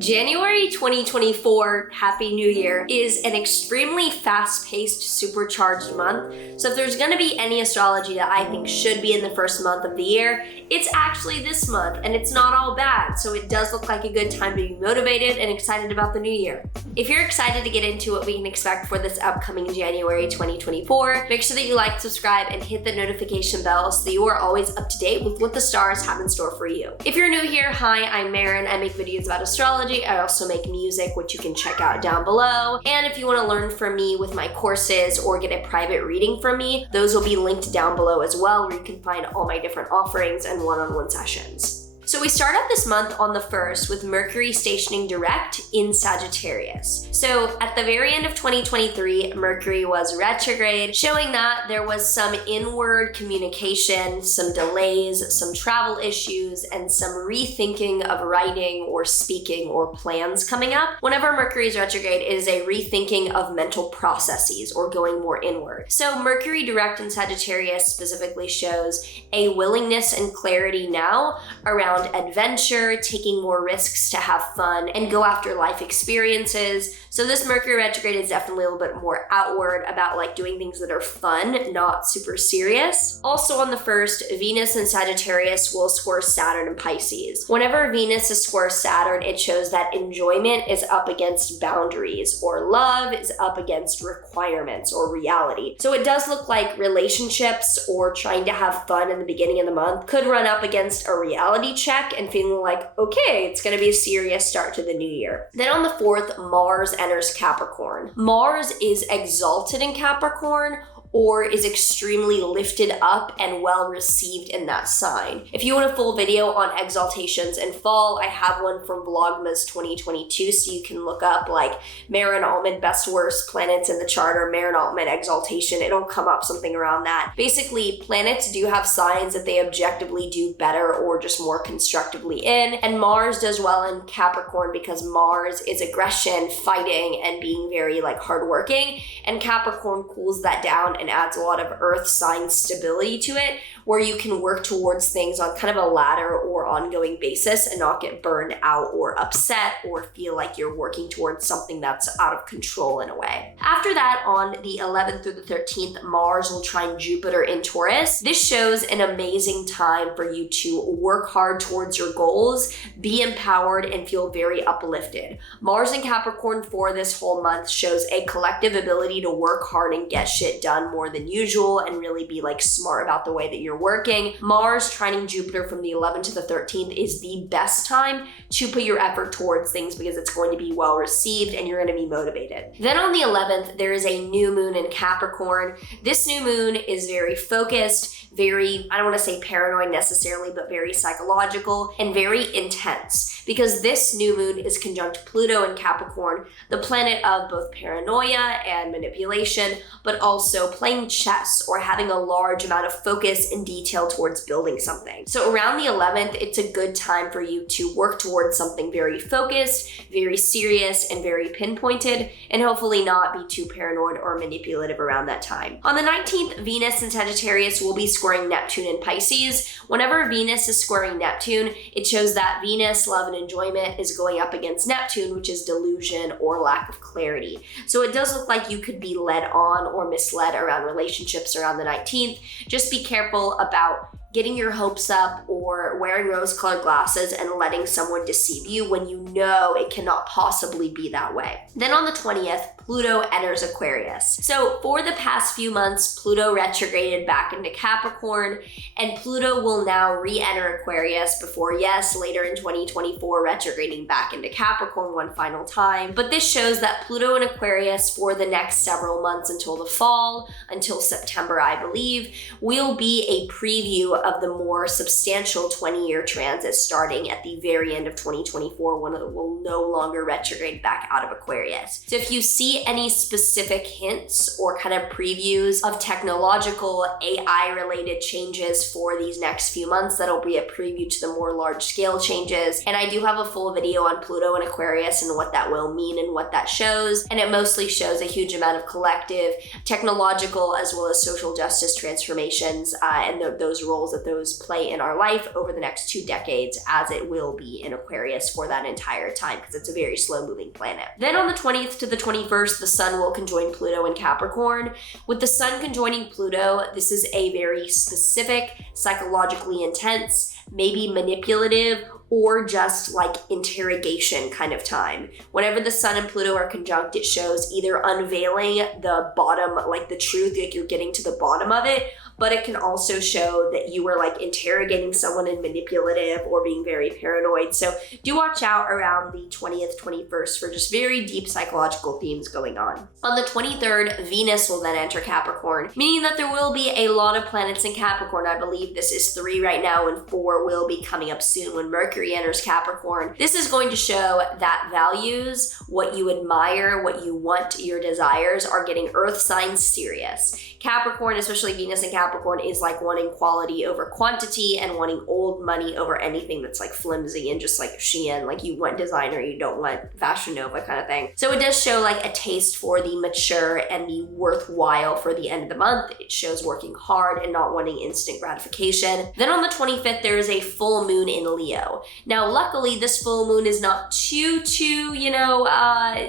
January 2024, Happy New Year, is an extremely fast-paced, supercharged month. So if there's gonna be any astrology that I think should be in the first month of the year, it's actually this month, and it's not all bad. So it does look like a good time to be motivated and excited about the new year. If you're excited to get into what we can expect for this upcoming January 2024, make sure that you like, subscribe, and hit the notification bell so that you are always up to date with what the stars have in store for you. If you're new here, hi, I'm Maren. I make videos about astrology. I also make music, which you can check out down below. And if you want to learn from me with my courses or get a private reading from me, those will be linked down below as well, where you can find all my different offerings and one-on-one sessions. So we start out this month on the 1st with Mercury stationing direct in Sagittarius. So at the very end of 2023, Mercury was retrograde, showing that there was some inward communication, some delays, some travel issues, and some rethinking of writing or speaking or plans coming up. Whenever Mercury is retrograde, it is a rethinking of mental processes or going more inward. So Mercury direct in Sagittarius specifically shows a willingness and clarity now around adventure, taking more risks to have fun, and go after life experiences. So this Mercury retrograde is definitely a little bit more outward about like doing things that are fun, not super serious. Also on the 1st, Venus in Sagittarius will square Saturn in Pisces. Whenever Venus is square Saturn, it shows that enjoyment is up against boundaries, or love is up against requirements or reality. So it does look like relationships or trying to have fun in the beginning of the month could run up against a reality check and feeling like, okay, it's gonna be a serious start to the new year. Then on the 4th, Mars enters Capricorn. Mars is exalted in Capricorn, or is extremely lifted up and well received in that sign. If you want a full video on exaltations in fall, I have one from Vlogmas 2022, so you can look up like Maren Altman best worst planets in the chart or Maren Altman exaltation. It'll come up something around that. Basically, planets do have signs that they objectively do better or just more constructively in, and Mars does well in Capricorn because Mars is aggression, fighting, and being very like hardworking, and Capricorn cools that down and adds a lot of earth sign stability to it, where you can work towards things on kind of a ladder or ongoing basis and not get burned out or upset or feel like you're working towards something that's out of control in a way. After that, on the 11th through the 13th, Mars will trine Jupiter in Taurus. This shows an amazing time for you to work hard towards your goals, be empowered, and feel very uplifted. Mars in Capricorn for this whole month shows a collective ability to work hard and get shit done more than usual and really be like smart about the way that you're working. Mars trining Jupiter from the 11th to the 13th is the best time to put your effort towards things because it's going to be well received and you're going to be motivated. Then on the 11th, there is a new moon in Capricorn. This new moon is very focused, very, I don't want to say paranoid necessarily, but very psychological and very intense, because this new moon is conjunct Pluto in Capricorn, the planet of both paranoia and manipulation, but also playing chess or having a large amount of focus and detail towards building something. So around the 11th, it's a good time for you to work towards something very focused, very serious, and very pinpointed, and hopefully not be too paranoid or manipulative around that time. On the 19th, Venus in Sagittarius will be squaring Neptune in Pisces. Whenever Venus is squaring Neptune, it shows that Venus, love, and enjoyment is going up against Neptune, which is delusion or lack of clarity. So it does look like you could be led on or misled around relationships around the 19th. Just be careful about getting your hopes up or wearing rose-colored glasses and letting someone deceive you when you know it cannot possibly be that way. Then on the 20th, Pluto enters Aquarius. So for the past few months, Pluto retrograded back into Capricorn, and Pluto will now re-enter Aquarius before, yes, later in 2024, retrograding back into Capricorn one final time. But this shows that Pluto in Aquarius for the next several months until the fall, until September, I believe, will be a preview of the more substantial 20-year transit starting at the very end of 2024 when it will no longer retrograde back out of Aquarius. So if you see any specific hints or kind of previews of technological AI-related changes for these next few months, that'll be a preview to the more large-scale changes. And I do have a full video on Pluto and Aquarius and what that will mean and what that shows. And it mostly shows a huge amount of collective, technological, as well as social justice transformations and those roles roles that those play in our life over the next 2 decades, as it will be in Aquarius for that entire time, because it's a very slow moving planet. Then on the 20th to the 21st, the sun will conjoin Pluto in Capricorn. With the sun conjoining Pluto, this is a very specific, psychologically intense, maybe manipulative, or just like interrogation kind of time. Whenever the sun and Pluto are conjunct, it shows either unveiling the bottom, like the truth, like you're getting to the bottom of it, but it can also show that you were like interrogating someone and manipulative or being very paranoid. So do watch out around the 20th, 21st for just very deep psychological themes going on. On the 23rd, Venus will then enter Capricorn, meaning that there will be a lot of planets in Capricorn. I believe this is 3 right now and 4 will be coming up soon when Mercury enters Capricorn. This is going to show that values, what you admire, what you want, your desires are getting earth signs serious. Capricorn, especially Venus in Capricorn, is like wanting quality over quantity and wanting old money over anything that's like flimsy and just like Shein, like you want designer, you don't want Fashion Nova kind of thing. So it does show like a taste for the mature and the worthwhile for the end of the month. It shows working hard and not wanting instant gratification. Then on the 25th, there is a full moon in Leo. Now, luckily, this full moon is not too,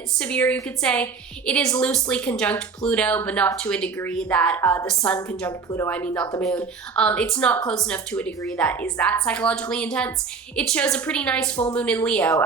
severe, you could say. It is loosely conjunct Pluto, but not to a degree that the sun conjunct Pluto, I mean, not the moon. It's not close enough to a degree that is that psychologically intense. It shows a pretty nice full moon in Leo,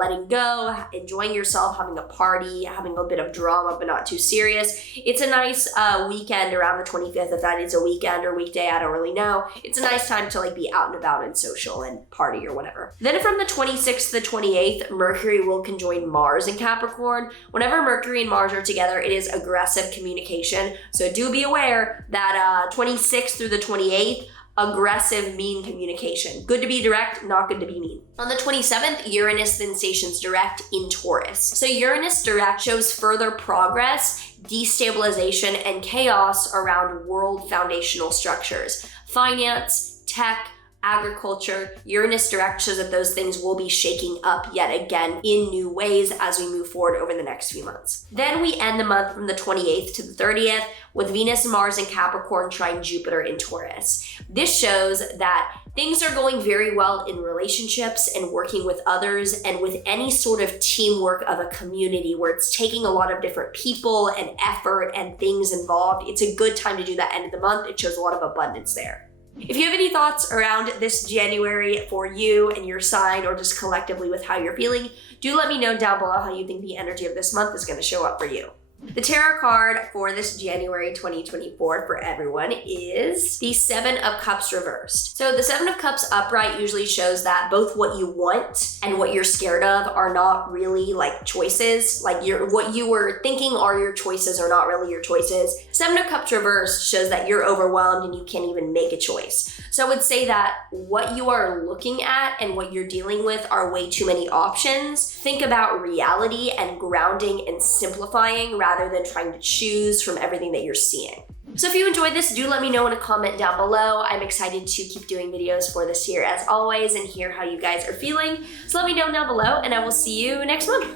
letting go, enjoying yourself, having a party, having a bit of drama, but not too serious. It's a nice weekend around the 25th, if that is a weekend or weekday, I don't really know. It's a nice time to like be out and about and social and party or whatever. Then from the 26th to the 28th, Mercury will conjoin Mars in Capricorn. Whenever Mercury and Mars are together, it is aggressive communication. So do be aware that 26th through the 28th, aggressive, mean communication. Good to be direct, not good to be mean. On the 27th, Uranus then stations direct in Taurus. So Uranus direct shows further progress, destabilization, and chaos around world foundational structures. Finance, tech, agriculture. Uranus direct shows that those things will be shaking up yet again in new ways as we move forward over the next few months. Then we end the month from the 28th to the 30th with Venus and Mars in Capricorn trine Jupiter in Taurus. This shows that things are going very well in relationships and working with others and with any sort of teamwork of a community where it's taking a lot of different people and effort and things involved. It's a good time to do that end of the month. It shows a lot of abundance there. If you have any thoughts around this January for you and your sign, or just collectively with how you're feeling, do let me know down below how you think the energy of this month is going to show up for you. The tarot card for this January 2024 for everyone is the 7 of Cups reversed. So the 7 of Cups upright usually shows that both what you want and what you're scared of are not really like choices. Like what you were thinking are your choices are not really your choices. 7 of Cups reversed shows that you're overwhelmed and you can't even make a choice. So I would say that what you are looking at and what you're dealing with are way too many options. Think about reality and grounding and simplifying rather than trying to choose from everything that you're seeing. So if you enjoyed this, do let me know in a comment down below. I'm excited to keep doing videos for this year as always and hear how you guys are feeling. So let me know down below and I will see you next month.